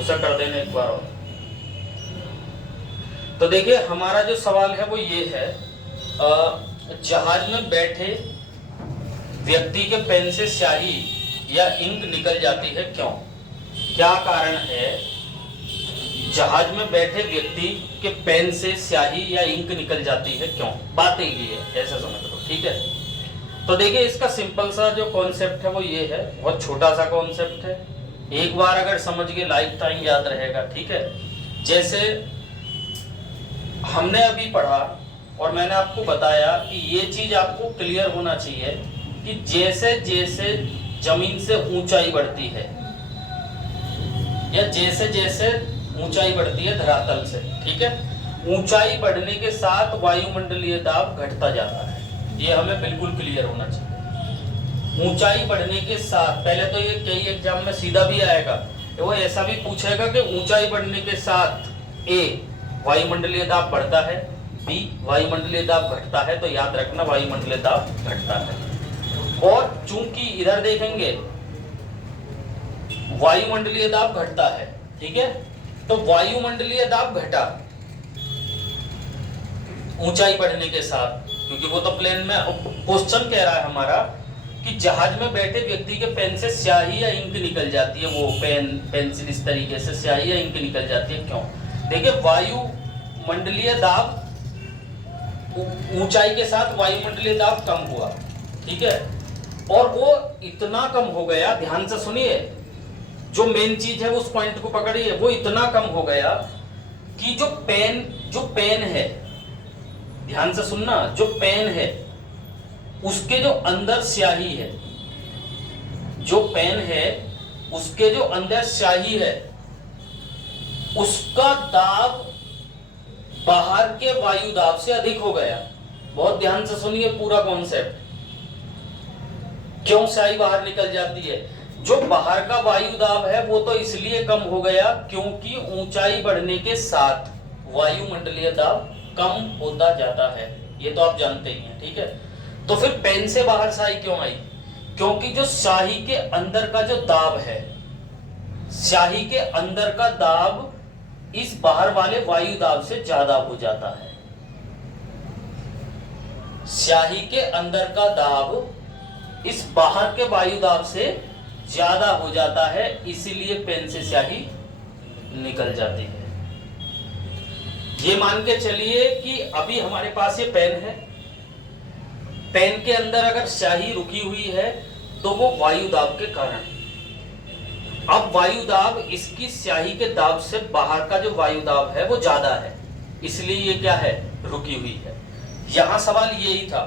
उसे कर देना एक बार और। तो देखिए हमारा जो सवाल है वो ये है, जहाज में बैठे व्यक्ति के पेन से स्याही या इंक निकल जाती है क्यों? क्या कारण है जहाज में बैठे व्यक्ति के पेन से स्याही या इंक निकल जाती है क्यों? बात ही है, ऐसा समझ लो, ठीक है। तो देखिए इसका सिंपल सा जो कॉन्सेप्ट है वो ये है, बहुत छोटा सा कॉन्सेप्ट है, एक बार अगर समझ गए लाइफ टाइम याद रहेगा, ठीक है। जैसे हमने अभी पढ़ा और मैंने आपको बताया कि ये चीज आपको क्लियर होना चाहिए कि जैसे जैसे जमीन से ऊंचाई बढ़ती है या जैसे जैसे ऊंचाई बढ़ती है धरातल से, ठीक है, ऊंचाई बढ़ने के साथ वायुमंडलीय दाब घटता जाता है, ये हमें बिल्कुल क्लियर होना चाहिए। ऊंचाई बढ़ने के साथ, पहले तो ये कई एग्जाम में सीधा भी आएगा, वो ऐसा भी पूछेगा कि ऊंचाई बढ़ने के साथ ए वायुमंडलीय दाब बढ़ता है, बी वायुमंडलीय दाब घटता है, तो याद रखना वायुमंडलीय दाब घटता है। और चूंकि इधर देखेंगे वायुमंडलीय दाब घटता है, ठीक है, तो वायुमंडलीय दाब घटा ऊंचाई बढ़ने के साथ, क्योंकि वो तो प्लेन में क्वेश्चन कह रहा है हमारा कि जहाज में बैठे व्यक्ति के पेन से स्याही या इंक निकल जाती है, वो पेंसिल इस तरीके से स्याही या इंक निकल जाती है क्यों? देखिए वायुमंडलीय दाब ऊंचाई के साथ वायुमंडलीय दाब कम हुआ, ठीक है, और वो इतना कम हो गया, ध्यान से सुनिए, जो मेन चीज है उस पॉइंट को पकड़िए, वो इतना कम हो गया कि जो पेन है, ध्यान से सुनना, जो पेन है उसके जो अंदर स्याही है, जो पेन है उसके जो अंदर स्याही है उसका दाब बाहर के वायु दाब से अधिक हो गया। बहुत ध्यान से सुनिए पूरा कॉन्सेप्ट, क्यों स्याही बाहर निकल जाती है? जो बाहर का वायु दाब है वो तो इसलिए कम हो गया क्योंकि ऊंचाई बढ़ने के साथ वायुमंडलीय दाब कम होता जाता है, ये तो आप जानते ही हैं, ठीक है। तो फिर पेन से बाहर स्याही क्यों आई? क्योंकि जो स्याही के अंदर का जो दाब है, स्याही के अंदर का दाब इस बाहर वाले वायु दाब से ज्यादा हो जाता है। स्याही के अंदर का दाब इस बाहर के वायु दाब से ज्यादा हो जाता है, इसीलिए पेन से स्याही निकल जाती है। ये मान के चलिए कि अभी हमारे पास ये पेन है, पेन के अंदर अगर स्याही रुकी हुई है तो वो वायु दाब के कारण, अब वायु दाब इसकी स्याही के दाब से बाहर का जो वायु दाब है वो ज्यादा है, इसलिए ये क्या है, रुकी हुई है। यहां सवाल यही था,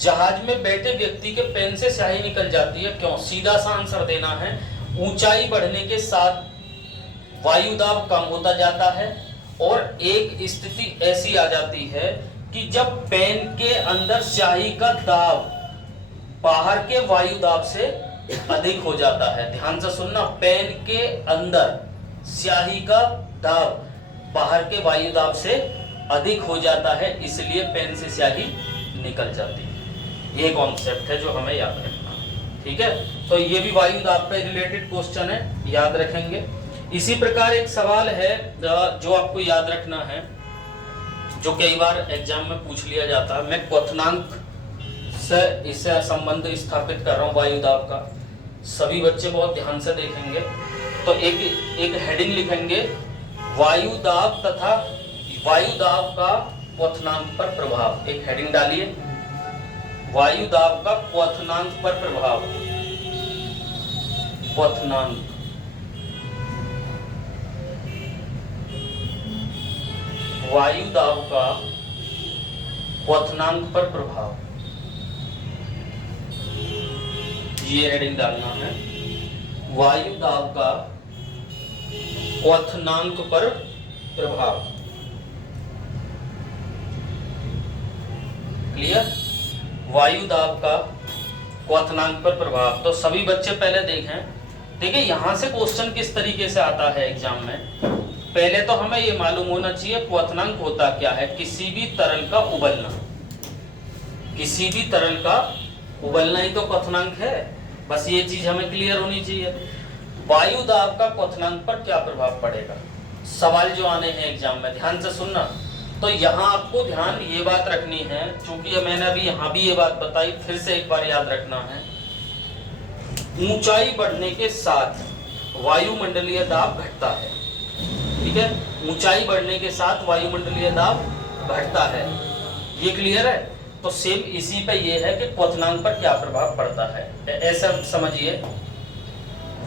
जहाज में बैठे व्यक्ति के पेन से स्याही निकल जाती है क्यों? सीधा सा आंसर देना है, ऊंचाई बढ़ने के साथ वायु दाब कम होता जाता है और एक स्थिति ऐसी आ जाती है कि जब पेन के अंदर स्याही का दाब बाहर के वायु दाब से अधिक हो जाता है। ध्यान से सुनना, पेन के अंदर स्याही का दाब बाहर के वायु दाब से अधिक हो जाता है, इसलिए पेन से स्याही निकल जाती है। ये कॉन्सेप्ट है जो हमें याद रखना, ठीक है। तो ये भी वायु दाब पे रिलेटेड क्वेश्चन है, याद रखेंगे। इसी प्रकार एक सवाल है जो आपको याद रखना है, जो कई बार एग्जाम में पूछ लिया जाता है, मैं क्वथनांक से इससे संबंध स्थापित कर रहा हूँ वायु दाब का, सभी बच्चे बहुत ध्यान से देखेंगे। तो एक हेडिंग लिखेंगे, वायु दाब तथा वायु दाब का क्वथनांक पर प्रभाव। एक हेडिंग डालिए, वायु दाब का क्वथनांक पर प्रभाव। क्वथनांक, वायु दाब का क्वथनांक पर प्रभाव, ये हेडिंग डालना है, वायु दाब का क्वथनांक पर प्रभाव। क्लियर? वायु दाब का क्वथनांक पर प्रभाव। तो सभी बच्चे पहले देखें, देखिए यहां से क्वेश्चन किस तरीके से आता है एग्जाम में। पहले तो हमें ये मालूम होना चाहिए क्वथनांक होता क्या है, किसी भी तरल का उबलना, किसी भी तरल का उबलना ही तो क्वथनांक है, बस ये चीज हमें क्लियर होनी चाहिए। वायु दाब का क्वथनांक पर क्या प्रभाव पड़ेगा। सवाल जो आने हैं एग्जाम में, ध्यान से सुनना। तो यहाँ आपको ध्यान ये बात रखनी है, क्योंकि मैंने अभी यहाँ भी ये बात बताई, फिर से एक बार याद रखना है। ऊंचाई बढ़ने के साथ वायुमंडलीय दाब घटता है, ठीक है। ऊंचाई बढ़ने के साथ वायुमंडलीय दाब घटता है, ये क्लियर है। तो सेम इसी पे ये है कि क्वथनांक पर क्या प्रभाव पड़ता है। ऐसा समझिए,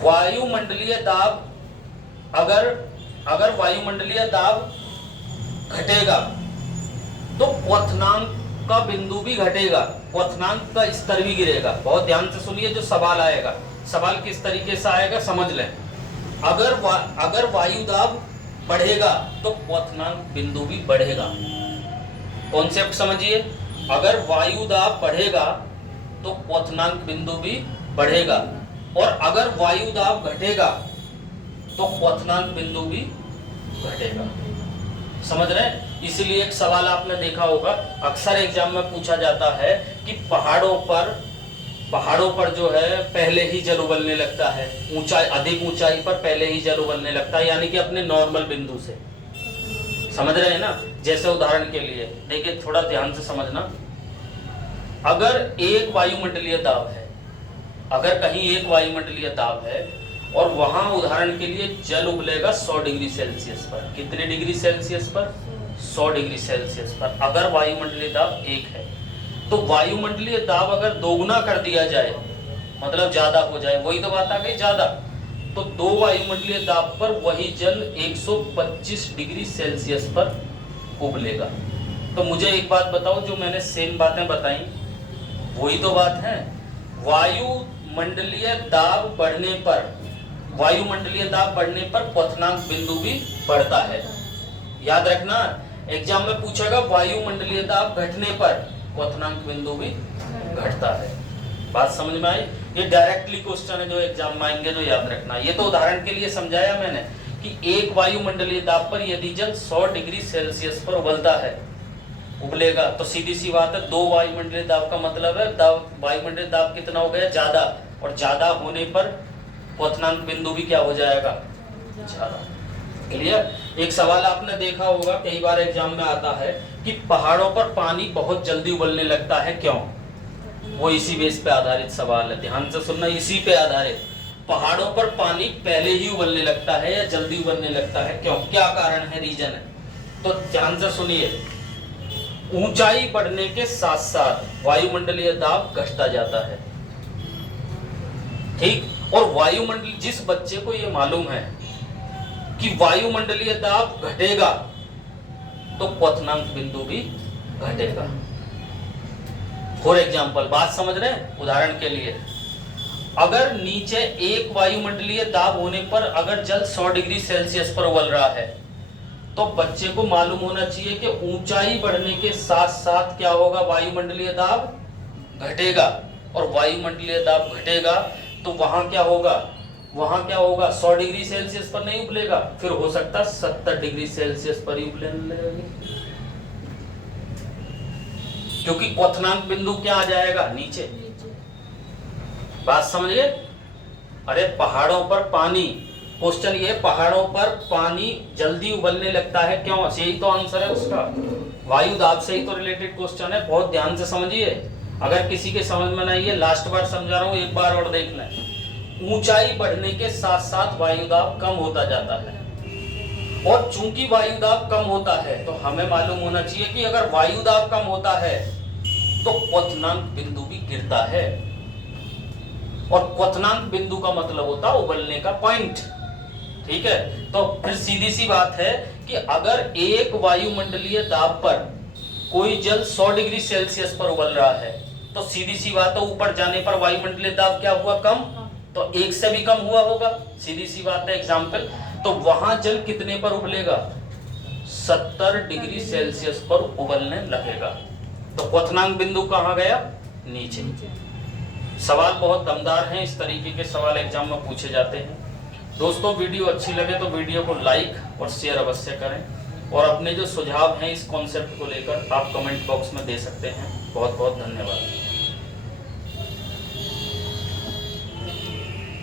वायुमंडलीय दाब अगर वायुमंडलीय दाब घटेगा तो क्वथनांक का बिंदु भी घटेगा, क्वथनांक का स्तर भी गिरेगा। बहुत ध्यान से सुनिए, जो सवाल आएगा, सवाल किस तरीके से आएगा समझ लें। अगर वायु दाब बढ़ेगा तो क्वथनांक बिंदु भी बढ़ेगा। कॉन्सेप्ट समझिए, अगर वायु दाब बढ़ेगा तो क्वथनांक बिंदु भी बढ़ेगा, और अगर वायु दाब घटेगा तो क्वथनांक बिंदु भी घटेगा। समझ रहे हैं। इसलिए एक सवाल आपने देखा होगा, अक्सर एग्जाम में पूछा जाता है कि पहाड़ों पर जो है पहले ही जल उबलने लगता है, अधिक ऊंचाई पर पहले ही जल उबलने लगता है, यानी कि अपने नॉर्मल बिंदु से। समझ रहे हैं ना। जैसे उदाहरण के लिए देखिए, थोड़ा ध्यान से समझना। अगर एक वायुमंडलीय दाब है, अगर कहीं एक वायुमंडलीय दाब है और वहां उदाहरण के लिए जल उबलेगा 100 डिग्री सेल्सियस पर। कितने डिग्री सेल्सियस पर? 100 डिग्री सेल्सियस पर। अगर वायुमंडलीय दाब 1 है तो वायुमंडलीय दाब अगर दोगुना कर दिया जाए, मतलब ज्यादा हो जाए, वही तो बात आ गई, ज्यादा, तो 2 वायुमंडलीय दाब पर वही जल 125 डिग्री सेल्सियस पर उबलेगा। तो मुझे एक बात बताओ, जो मैंने सेम बातें बताई वही तो बात है। वायुमंडलीय दाब बढ़ने पर क्वथनांक बिंदु भी बढ़ता है। याद रखना, एग्जाम में पूछेगा वायुमंडलीय दाब घटने पर क्वथनांक बिंदु भी घटता है। बात समझ में आई। ये डायरेक्टली क्वेश्चन है जो एग्जाम में आएंगे, जो याद रखना। ये तो उदाहरण के लिए समझाया मैंने कि एक वायुमंडलीय दाब पर यदि जल 100 डिग्री सेल्सियस पर उबलेगा, तो सीधी सी बात है 2 वायुमंडलीय दाब का मतलब है वायुमंडलीय दाब कितना हो गया? ज्यादा। और ज्यादा होने पर क्वथनांक बिंदु भी क्या हो जाएगा? ज्यादा। क्लियर। एक सवाल आपने देखा होगा, कई बार एग्जाम में आता है कि पहाड़ों पर पानी बहुत जल्दी उबलने लगता है, क्यों? वो इसी बेस पे आधारित सवाल है, ध्यान से सुनना। इसी पे आधारित, पहाड़ों पर पानी पहले ही उबलने लगता है या जल्दी उबलने लगता है, क्यों? क्या कारण है, रीजन है? तो ध्यान से सुनिए। ऊंचाई बढ़ने के साथ साथ वायुमंडलीय दाब घटता जाता है, ठीक। और वायुमंडल, जिस बच्चे को ये मालूम है कि वायुमंडलीय दाब घटेगा तो क्वथनांक बिंदु भी घटेगा। फॉर एग्जाम्पल, बात समझ रहे हैं? उदाहरण के लिए, अगर नीचे एक वायुमंडलीय दाब होने पर अगर जल 100 डिग्री सेल्सियस पर उबल रहा है, तो बच्चे को मालूम होना चाहिए कि ऊंचाई बढ़ने के साथ साथ क्या होगा? वायुमंडलीय दाब घटेगा। और वायुमंडलीय दाब घटेगा तो वहां क्या होगा? 100 डिग्री सेल्सियस पर नहीं उबलेगा, फिर हो सकता 70 डिग्री सेल्सियस पर ही उबलने लगेगी, क्योंकि क्वथनांक बिंदु क्या आ जाएगा? नीचे। बात समझिए। अरे पहाड़ों पर पानी, क्वेश्चन ये, पहाड़ों पर पानी जल्दी उबलने लगता है, क्यों? यही तो आंसर है उसका, वायु दाब से ही तो रिलेटेड क्वेश्चन है। बहुत ध्यान से समझिए, अगर किसी के समझ में नहीं है, लास्ट बार समझा रहा हूं, एक बार और देख लें। ऊंचाई बढ़ने के साथ साथ वायु दाब कम होता जाता है, और चूंकि वायु दाब कम होता है तो हमें मालूम होना चाहिए कि अगर वायु दाब कम होता है तो क्वथनांक बिंदु भी गिरता है, और क्वथनांक बिंदु का मतलब होता है उबलने का पॉइंट, ठीक है। तो फिर सीधी सी बात है कि अगर एक वायुमंडलीय दाब पर कोई जल 100 डिग्री सेल्सियस पर उबल रहा है, तो सीधी सी बात है ऊपर जाने पर वायुमंडलीय दाब क्या हुआ? कम। तो 1 से भी कम हुआ होगा, सीधी सी बात है। एग्जाम्पल, तो वहां जल कितने पर उबलेगा? 70 डिग्री सेल्सियस पर उबलने लगेगा। तो क्वथनांक बिंदु कहां गया? नीचे। सवाल बहुत दमदार हैं, इस तरीके के सवाल एग्जाम में पूछे जाते हैं। दोस्तों, वीडियो अच्छी लगे तो वीडियो को लाइक और शेयर अवश्य करें, और अपने जो सुझाव हैं इस कॉन्सेप्ट को लेकर आप कमेंट बॉक्स में दे सकते हैं। बहुत बहुत धन्यवाद।